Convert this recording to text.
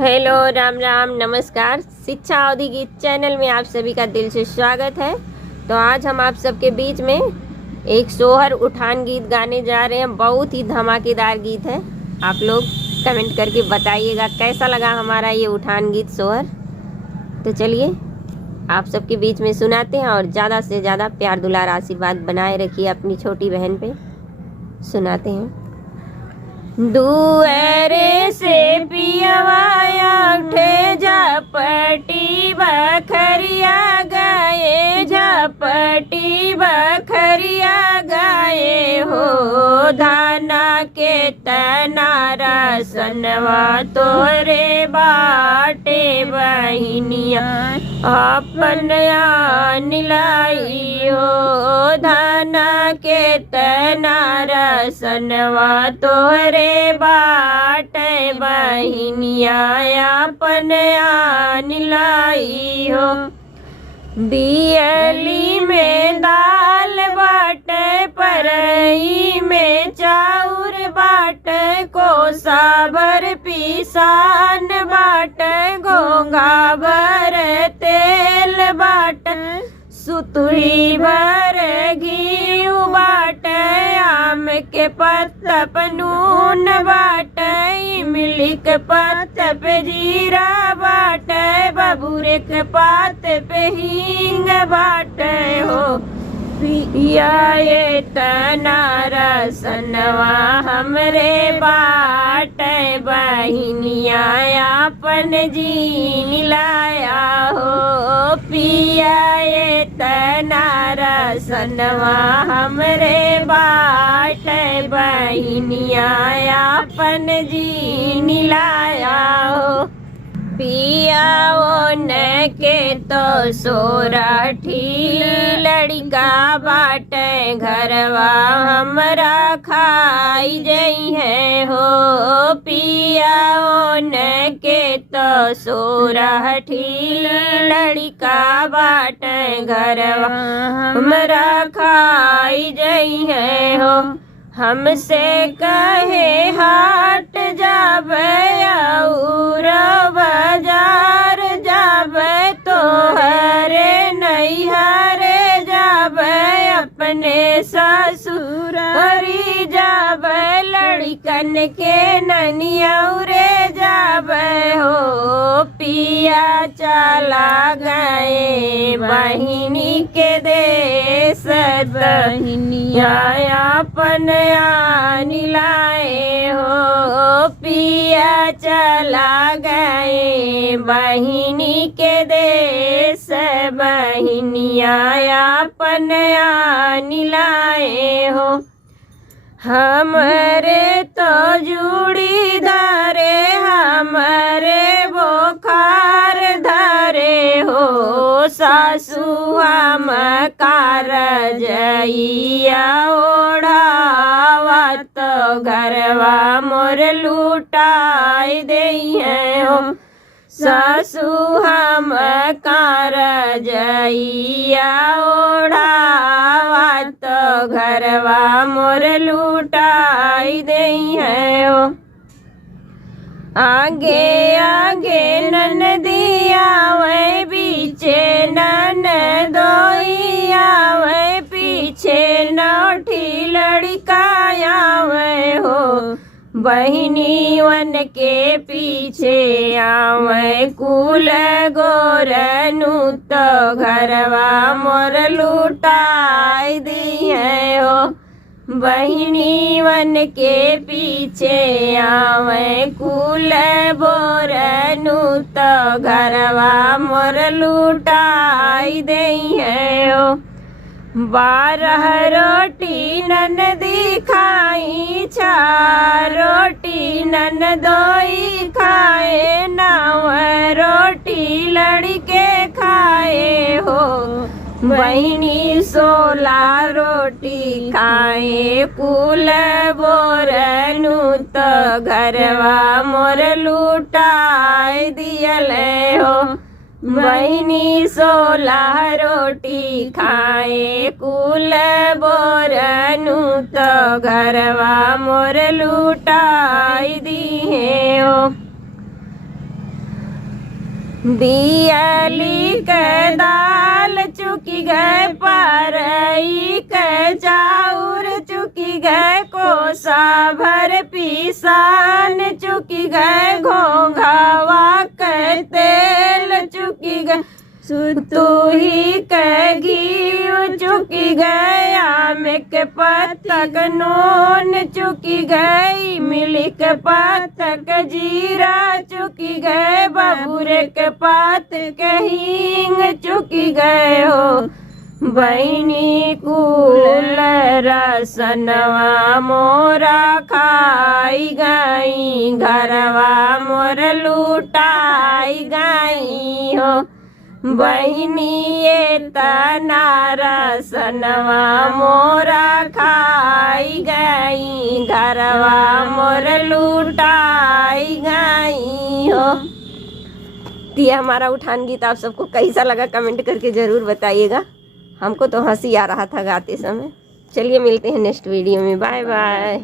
Hello, Ram Ram, नमस्कार। शिक्षा अवधि गीत चैनल में आप सभी का दिल से स्वागत है। तो आज हम आप सबके बीच में एक सोहर उठान गीत गाने जा रहे हैं। बहुत ही धमाकेदार गीत है। आप लोग कमेंट करके बताइएगा कैसा लगा हमारा ये उठान गीत सोहर। तो चलिए आप सबके बीच में सुनाते हैं और ज़्यादा से ज़्यादा प्यार दुलार आशीर्वाद बनाए रखिए अपनी छोटी बहन पे। सुनाते हैं। दुअरे से पियवाया उठे झपटी बखरिया गए, झपटी बखरिया गए हो। धाना के तनारा सनवा तोरे बाटे बहिनिया अपन निलाई हो। धाना के तनारा सनवा तोरे बाटे बहिनिया अपन निलाई हो। दियली में दाल बाटे, परई में चाउर बाटे, कोसा भर पिसान बाटे, घोंघा भर तेल बाटे, सुतुई भर घी बाटे, आम के पत्ता पे नून बाटे, इमली के पत्ते पे जीरा बाटे, बबूरे के पात पे हींग बाटे हो। पिया ये तनारा सनवा हमरे बाटे बहिनिया अपन जी लाया हो। पिया ये तनारा सनवा हमरे बाटे बहिनिया अपन जी लाया हो। पिया न के तो सोराठी लड़का बाटे, घरवा हमरा खाई जई है हो। पिया न के तो सोराठी लड़का बाटे, घरवा हमरा खाई जई है हो। हमसे कहे हाट जाबे और बाजार जाबे, तो हरे नहीं हरे जाबे, अपने ससुरारी जाबे, लड़कन के ननियौरे जाबे हो। पिया चला गए बहिनी के देश, बहिनिया अपन निलाए हो। पिया चला गए बहिनी के देश, बहिनिया अपन निलाए हो। हमरे तो जुड़ी धारे, हमरे बोखार धारे हो। सासू हम कारजइया ओढ़ावा, तो घरवा मोर लुटाई दई है हो। सासू हम कारजइया ओढ़ावा, तो घरवा मोर लुटाई दई है हो। आगे आगे ननदी आवे, पीछे ननदोई आवे, पीछे नौठी लड़का आवे हो। बहिनी वन के पीछे आवे, कुल गोरनु, तो घरवा मोर लुटाई दी है हो। बहिनी वन के पीछे आवे, कुल बोरनु, तो घरवा मोर लुटाई दई है हो। 12 रोटी ननदी खाई, 6 रोटी ननदोई खाए, 9 रोटी लड़के खाए हो। बहिनी 16 रोटी खाए, कुल बोरनु, तो घरवा मोर लुटाई दियले हो। बहिनी 16 रोटी खाए, कुल बोरनु, तो घरवा मोर लुटाई दिए हो। दियली के दाल चुकी गए, परई के चाउर चुकी गए, कोसा भर पीसान चुकी गए, घोंघावा के तेल चुकी गए, सुतुही के घी चुकी गए, आम के पत्तक नून चुकी गई, मिली के पत्तक जीरा चुकी गए, बबूरे के पात के हींग चुकी गए हो। बहिनी कुल रसनवा मोरा खाई गई, घरवा मोर लुटाई गई हो। बहिनी ये तना रसनवा मोरा खाई गई, घरवा मोर लुटाई गई हो। ये हमारा उठान गीत आप सबको कैसा लगा कमेंट करके ज़रूर बताइएगा। हमको तो हंसी आ रहा था गाते समय। चलिए मिलते हैं नेक्स्ट वीडियो में, बाय बाय।